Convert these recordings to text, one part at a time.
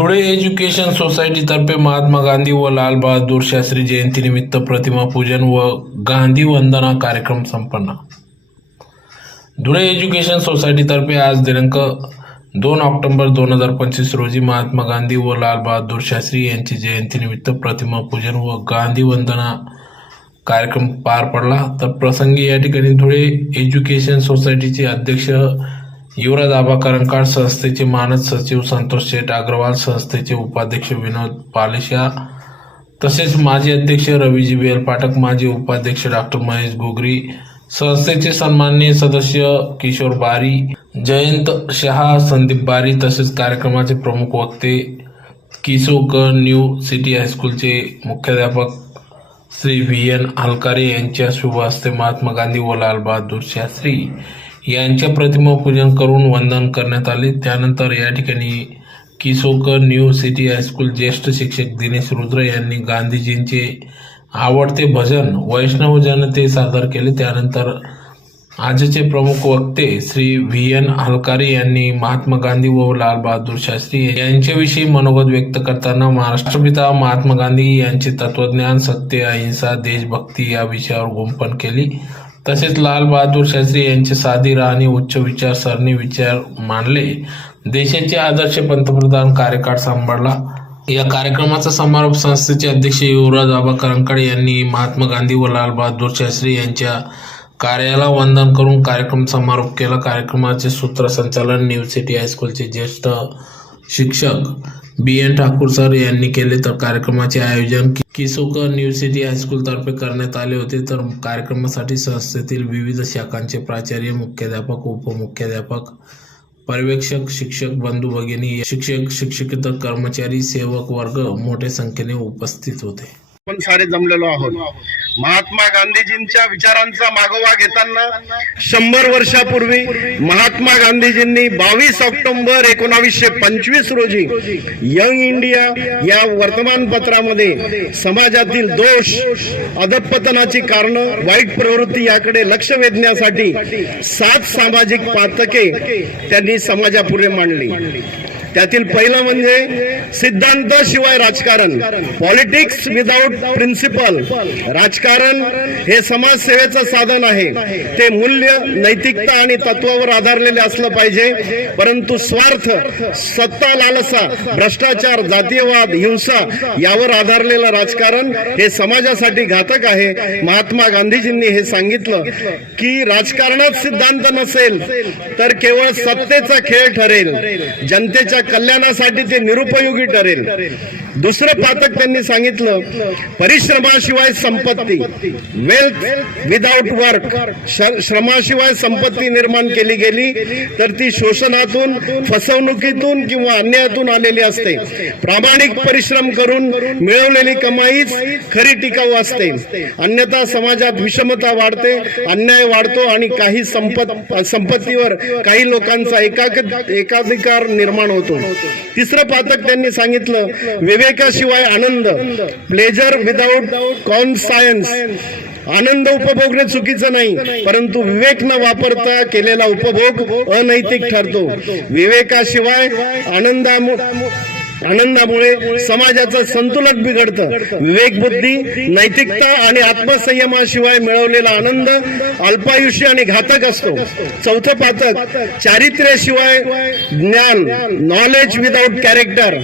Dhule education सोसायटीतर्फे महात्मा गांधी व लाल बहादूर शास्त्री जयंतीनिमित्त प्रतिमा पूजन व गांधी वंदना कार्यक्रम संपन्न. धुळे एज्युकेशन सोसायटीतर्फे आज दिनांक दोन ऑक्टोबर दोन हजार पंचवीस रोजी महात्मा गांधी व लाल बहादूर शास्त्री यांची जयंतीनिमित्त प्रतिमा पूजन व गांधी वंदना कार्यक्रम पार पडला. तर प्रसंगी या ठिकाणी धुळे एज्युकेशन सोसायटीचे अध्यक्ष युवराज आबा करंकाळ संस्थेचे मानद सचिव संतोष शेठ अग्रवाल संस्थेचे उपाध्यक्ष विनोद पालेशा तसेच माजी अध्यक्ष रवीजी बेल पाठक माजी उपाध्यक्ष डॉक्टर महेश गोगरी संस्थेचे सन्माननीय सदस्य किशोर बारी जयंत शहा संदीप बारी तसेच कार्यक्रमाचे प्रमुख वक्ते किसोक न्यू सिटी हायस्कूलचे मुख्याध्यापक श्री व्ही एन हलकारे यांच्या शुभ हस्ते महात्मा गांधी व लालबहादूर शास्त्री यांच्या प्रतिमा पूजन करून वंदन करण्यात आले. त्यानंतर या ठिकाणी किसोकर न्यू सिटी हायस्कूल ज्येष्ठ शिक्षक दिनेश रुद्र यांनी गांधीजींचे आवडते भजन वैष्णव जनते सादर केले. त्यानंतर आजचे प्रमुख वक्ते श्री व्ही एन हलकारे यांनी महात्मा गांधी व लालबहादूर शास्त्री यांच्याविषयी मनोगत व्यक्त करताना महाराष्ट्रपिता महात्मा गांधी यांचे तत्वज्ञान सत्य अहिंसा देशभक्ती या विषयावर गुंपण केली. तसेच लाल बहादूर शास्त्री यांचे साधी राहणी उच्च विचारसरणी विचार मांडले देशाचे आदर्श पंतप्रधान कार्यकाळ सांभाळला. या कार्यक्रमाचा समारोप संस्थेचे अध्यक्ष युवराज आबा करंकाळे यांनी महात्मा गांधी व लाल बहादूर शास्त्री यांच्या कार्याला वंदन करून कार्यक्रम समारोप केला. कार्यक्रमाचे सूत्रसंचालन न्यू सिटी हायस्कूलचे ज्येष्ठ शिक्षक बी. एन. ठाकूर सर यांनी केले तर कार्यक्रमाचे आयोजन किसोकर न्यू सिटी हायस्कूल तर्फे करण्यात आले होते. तर कार्यक्रमासाठी संस्थेतील विविध शाखांचे प्राचार्य मुख्याध्यापक उपमुख्याध्यापक पर्यवेक्षक शिक्षक बंधू भगिनी शिक्षक शिक्षकेतर कर्मचारी सेवक वर्ग मोठ्या संख्येने उपस्थित होते. आपण सारे जमलेलो आहोत. महात्मा गांधीजींच्या विचारांचा मागोवा घेताना शंभर वर्षापूर्वी महात्मा गांधीजींनी बावीस ऑक्टोबर एकोणावीसशे पंचवीस रोजी यंग इंडिया या वर्तमानपत्रामध्ये समाजातील दोष अधपतनाची कारण वाईट प्रवृत्ती याकडे लक्ष वेधण्यासाठी सात सामाजिक पातके त्यांनी समाजापुढे मांडली. त्यातील पहिलं म्हणजे सिद्धांत शिवाय राजकारण पॉलिटिक्स विदाऊट प्रिन्सिपल राजकारण हे समाजसेवेचं साधन आहे. ते मूल्य नैतिकता आणि तत्वावर आधारलेले असलं पाहिजे. परंतु स्वार्थ सत्ता लालसा भ्रष्टाचार जातीयवाद हिंसा यावर आधारलेलं राजकारण हे समाजासाठी घातक आहे. महात्मा गांधीजींनी हे सांगितलं की राजकारणात सिद्धांत नसेल तर केवळ सत्तेचा खेळ ठरेल. जनतेच्या कल्याणासाठी ते निरुपयोगी ठरेल. दुसरं पातक त्यांनी सांगितलं परिश्रमाशिवाय संपत्ती वेल्थ विदाउट वर्क श्रमाशिवाय संपत्ती निर्माण केली गेली तर ती शोषणातून फसवणुकीतून किंवा अन्यायातून आलेली असते. प्रामाणिक परिश्रम करून मिळवलेली कमाईच खरी टिकाऊ असते. अन्यथा समाजात विषमता वाढते अन्याय वाढतो आणि काही संपत संपत्तीवर काही लोकांचा एकाधिकार निर्माण होतो. तिसरं पातक त्यांनी सांगितलं विवेकाशिवाय आनंद. प्लेजर विदाऊट कॉन्सायन्स आनंद उपभोगणे चुकीचं नाही परंतु विवेक न वापरता केलेला उपभोग अनैतिक ठरतो. विवेकाशिवाय आनंदामु आनंदामुळे समाजाचं संतुलन बिघडतं. विवेक बुद्धी नैतिकता आणि आत्मसंयमाशिवाय मिळवलेला आनंद अल्पायुष्य आणि घातक असतो. चौथं पातक चारित्र्याशिवाय ज्ञान नॉलेज विदाउट कॅरेक्टर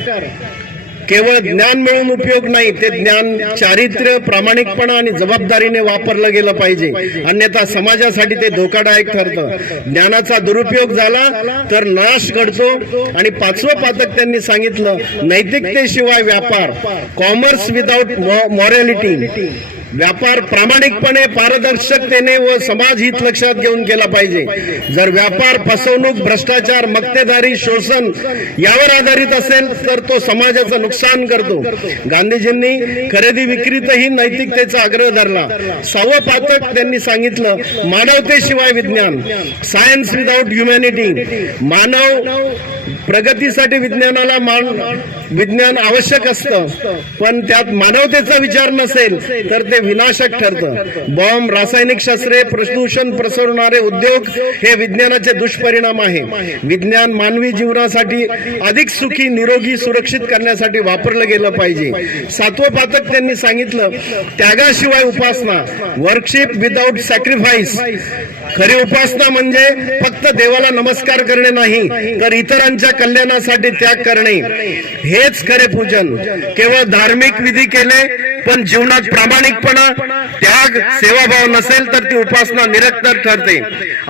केवळ ज्ञान मिळून उपयोग नाही ते ज्ञान चारित्र्य प्रामाणिकपणा आणि जबाबदारीने वापरलं गेलं पाहिजे. अन्यथा समाजासाठी ते धोकादायक ठरतं. ज्ञानाचा दुरुपयोग झाला तर नाश घडतो. आणि पाचवं पातक त्यांनी सांगितलं नैतिकतेशिवाय व्यापार कॉमर्स विदाऊट मॉरॅलिटी व्यापार प्रामाणिकपणे पारदर्शकतेने व समाज हित लक्षात घेऊन केला पाहिजे. जर व्यापार फसवणूक भ्रष्टाचार मक्तेदारी शोषण यावर आधारित असेल तर तो समाजाचं नुकसान करतो. गांधीजींनी खरेदी विक्रीतही नैतिकतेचा आग्रह धरला. सहावं पातक त्यांनी सांगितलं मानवतेशिवाय विज्ञान सायन्स विदाऊट ह्युमॅनिटी मानव प्रगतीसाठी विज्ञानाला मान विज्ञान आवश्यक असतं पण त्यात मानवतेचा विचार नसेल तर ते विनाशक ठरतं. बॉम्ब रासायनिक शस्त्रे प्रदूषण प्रसरणारे उद्योग हे विज्ञानाचे दुष्परिणाम आहे. विज्ञान मानवी जीवनासाठी अधिक सुखी निरोगी सुरक्षित करण्यासाठी वापरलं गेलं पाहिजे. सातवं पातक त्यांनी सांगितलं त्यागाशिवाय उपासना वर्कशिप विदाऊट सॅक्रिफाईस खरी उपासना म्हणजे फक्त देवाला नमस्कार करणे नाही तर इतरांच्या कल्याणासाठी त्याग करणे. हेच खरे पूजन. केवळ धार्मिक विधी केले पण जीवनात प्रामाणिकपणा त्याग सेवाभाव नसेल तर ती उपासना निरंतर ठरते.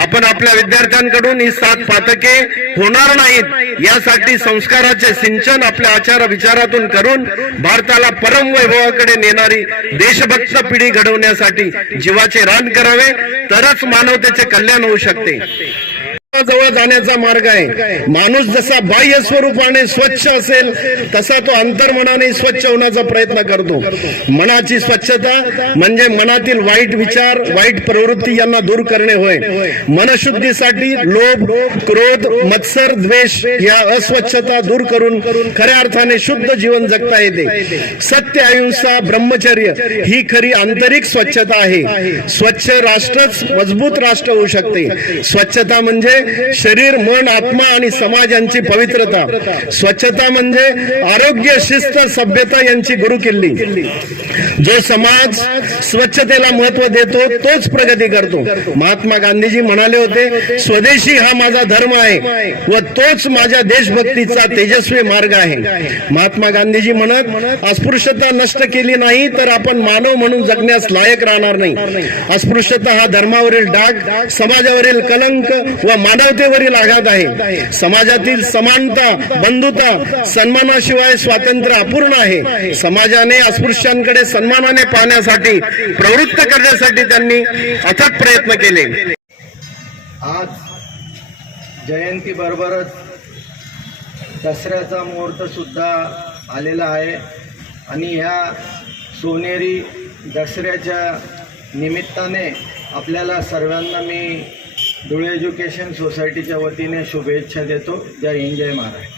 आपण आपल्या विद्यार्थ्यांकडून ही सात पातके होणार नाहीत यासाठी संस्काराचे सिंचन आपल्या आचार विचारातून करून भारताला परम वैभवाकडे नेणारी देशभक्त पिढी घडवण्यासाठी जीवाचे रान करावे तरच मानवतेचे कल्याण होऊ शकते. जवळ जाण्याचा मार्ग आहे. माणूस जसा बाह्य स्वरूपाने स्वच्छ असेल तसा तो अंतर्मनाने स्वच्छ होण्याचा प्रयत्न करतो. मनाची स्वच्छता म्हणजे मनातील वाईट विचार वाईट प्रवृत्ती यांना दूर करणे होय. मनशुद्धीसाठी लोभ क्रोध मत्सर द्वेष या अस्वच्छता दूर करून खऱ्या अर्थाने शुद्ध जीवन जगता येते. सत्य अहिंसा ब्रह्मचर्य ही खरी आंतरिक स्वच्छता आहे. स्वच्छ राष्ट्रच मजबूत राष्ट्र होऊ शकते. स्वच्छता म्हणजे शरीर मन आत्मा आणि समाज यांची पवित्रता. स्वच्छता म्हणजे आरोग्य शिस्त सभ्यता यांची गुरु किल्ली. जो समाज स्वच्छतेला महत्त्व देतो तोच प्रगती करतो. महात्मा गांधीजी म्हणाले होते स्वदेशी हा माझा धर्म आहे व तोच माझ्या देशभक्तीचा तेजस्वी मार्ग आहे. महात्मा गांधीजी म्हणत अस्पृश्यता नष्ट केली नाही तर आपण मानव म्हणून जगण्यास लायक राहणार नाही. अस्पृश्यता हा धर्मावरील डाग समाजावरील कलंक व मानवतेवरील आघात आहे. समाजातील समानता बंधुता सन्मानाशिवाय स्वातंत्र्य अपूर्ण आहे. समाजाने अस्पृश्यांकडे सन्मानाने पाहण्यासाठी प्रवृत्त करण्यासाठी त्यांनी अथक प्रयत्न केले. आज जयंती बरोबरच दसऱ्याचा मुहूर्त सुद्धा आलेला आहे आणि ह्या सोनेरी दसऱ्याच्या निमित्ताने आपल्याला सर्वांना मी धुळे एज्युकेशन सोसायटीच्या वतीने शुभेच्छा देतो. जय हिंद जय महाराष्ट्र.